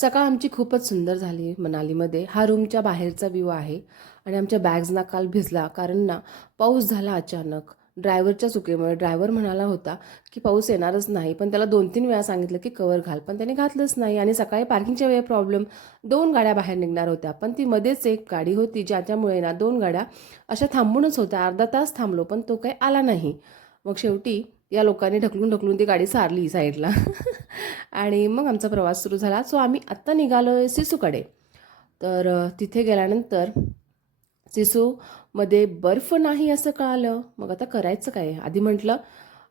सकाळ आमची खूपच सुंदर झाली मनालीमध्ये. हा रूमच्या बाहेरचा व्ह्यू आहे आणि आमच्या बॅग्सना काल भिजला कारण ना पाऊस झाला अचानक. ड्रायव्हरच्या चुकीमुळे. ड्रायव्हर म्हणाला होता की पाऊस येणारच नाही, पण त्याला 2-3 वेळा सांगितलं की कवर घाल, पण त्याने घातलंच नाही. आणि सकाळी पार्किंगच्या वेळी प्रॉब्लेम. 2 गाड्या बाहेर निघणार होत्या, पण ती मध्येच एक गाडी होती ज्याच्यामुळे ना 2 गाड्या अशा थांबूनच होत्या. अर्धा तास थांबलो, पण तो काही आला नाही. मग शेवटी या लोकांनी ढकलून ढकलून ती गाडी सारली साईडला. आणि मग आमचा प्रवास सुरू झाला. सो आम्ही आत्ता निघालो आहे सिसूकडे. तर तिथे गेल्यानंतर सिसूमध्ये बर्फ नाही असं कळालं. मग आता करायचं काय? आधी म्हटलं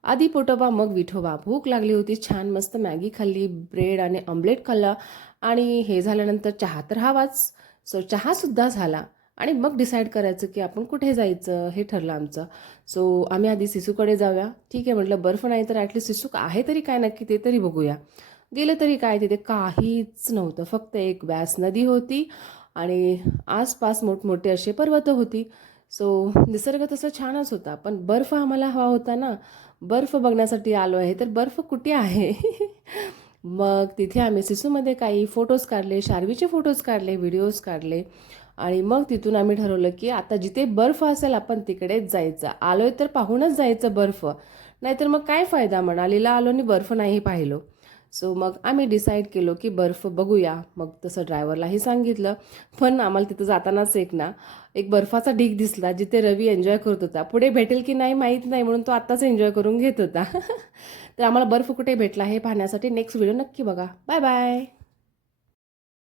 आधी पोटोबा मग विठोबा. भूक लागली होती. छान मस्त मॅगी खाल्ली, ब्रेड आणि ऑमलेट खाल्ला आणि हे झाल्यानंतर चहा तर हवाच. सो चहासुद्धा झाला आणि मग डिसाईड करायचं की आपण कुठे जायचं हे ठरलं आमचं. सो आम्ही आधी सिसूकडे जाऊया. ठीक आहे म्हटलं, बर्फ नाही तर ॲटलीस्ट सिसू आहे तरी काय नक्की ते तरी बघूया. गेलं तरी काय, तिथे काहीच नव्हतं. फक्त एक व्यास नदी होती आणि आसपास मोठमोठे असे पर्वत होती. सो निसर्ग तसं छानच होता, पण बर्फ आम्हाला हवा होता ना. बर्फ बघण्यासाठी आलो आहे, तर बर्फ कुठे आहे? मग तिथे आम्ही सिसूमध्ये काही फोटोज काढले, शार्वीचे फोटोज काढले, व्हिडिओज काढले आणि मग तिथून आम्ही ठरवलं की आता जिथे बर्फ असेल आपण तिकडेच जायचं. आलोय तर पाहूनच जायचं बर्फ, नाहीतर मग काय फायदा. मनालीला आलो आणि बर्फ नाही पाहिलो. सो मग आम्ही डिसाईड केलो की बर्फ बघूया. मग तसं ड्रायव्हरलाही सांगितलं. पण आम्हाला तिथं जातानाच एक बर्फाचा ढीग दिसला जिथे रवी एन्जॉय करत होता. पुढे भेटेल की नाही माहीत नाही, म्हणून तो आत्ताच एन्जॉय करून घेत होता. तर आम्हाला बर्फ कुठे भेटला हे पाहण्यासाठी नेक्स्ट व्हिडिओ नक्की बघा. Bye bye.